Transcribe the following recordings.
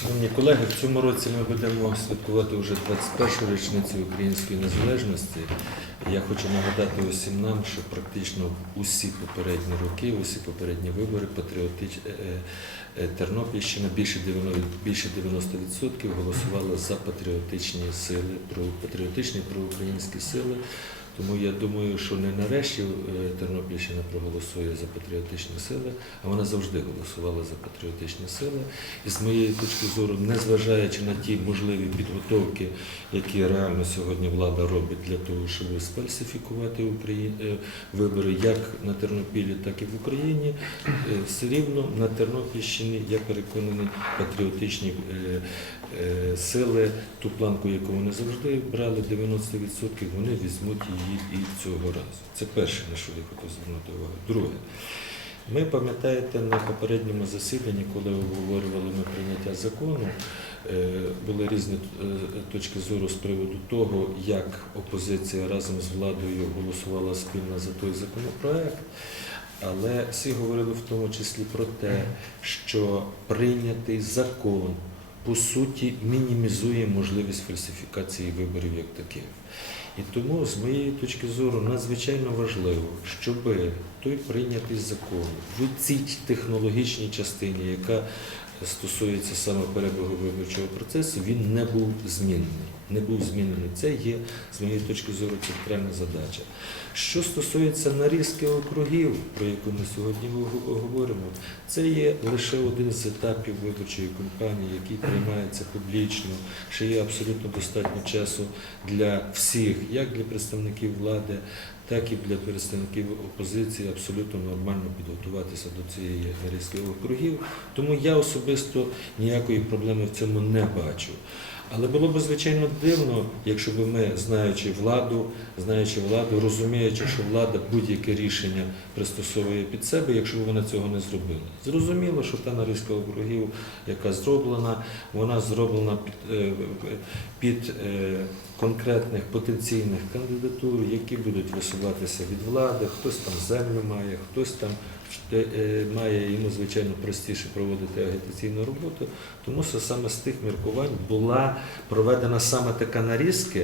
Шановні колеги, в цьому році ми будемо святкувати вже 21-ю річницю української незалежності. Я хочу нагадати усім нам, що практично усі попередні роки, усі попередні вибори патріотич... е, е, Тернопільщина більше 90%, більше 90% голосувала за патріотичні сили, про патріотичні проукраїнські сили. Тому я думаю, що не нарешті е, Тернопільщина проголосує за патріотичні сили, а вона завжди голосувала за патріотичні сили. І з моєї точки зору, незважаючи на ті можливі підготовки, які реально сьогодні влада робить для того, щоб сфальсифікувати е, вибори як на Тернопілі, так і в Україні, е, все рівно на Тернопільщині, я переконаний, патріотичні е, сили, ту планку, яку вони завжди брали, 90%, вони візьмуть її і цього разу. Це перше, на що я хотів звернути увагу. Друге. Ми пам'ятаєте на попередньому засіданні, коли обговорювали ми прийняття закону, е, були різні е, точки зору з приводу того, як опозиція разом з владою голосувала спільно за той законопроект. Але всі говорили в тому числі про те, що прийнятий закон по суті мінімізує можливість фальсифікації виборів як таких. І тому, з моєї точки зору, надзвичайно важливо, щоб той прийнятий закон в цій технологічній частині, яка стосується саме перебігу виборчого процесу, він не був змінений. Не був змінений. Це є, з моєї точки зору, центральна задача. Що стосується нарізки округів, про яку ми сьогодні говоримо, це є лише один з етапів виборчої кампанії, який приймається публічно, ще є абсолютно достатньо часу для всіх, як для представників влади, так і для представників опозиції, абсолютно нормально підготуватися до цієї нарізки округів. Тому я особисто ніякої проблеми в цьому не бачу. Але було б звичайно дивно, якщо б ми, знаючи владу, знаючи владу, розуміючи, що влада будь-яке рішення пристосовує під себе, якщо б вона цього не зробила. Зрозуміло, що та нарізка округів, яка зроблена, вона зроблена під, е, під е, конкретних потенційних кандидатур, які будуть висуватися від влади, хтось там землю має, хтось там е, має йому, звичайно, простіше проводити агітаційну роботу. Тому що саме з тих міркувань була проведена саме така нарізка,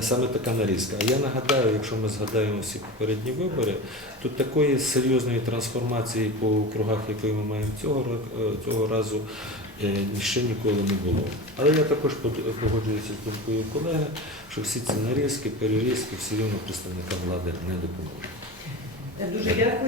саме така нарізка. А я нагадаю, якщо ми згадаємо всі попередні вибори, то такої серйозної трансформації по округах, якої ми маємо цього, е, цього разу, е, ще ніколи не було. Але я також погоджуюся з думкою колеги, що всі ці нарізки, перерізки все рівно представникам влади не допоможуть. Дуже дякую.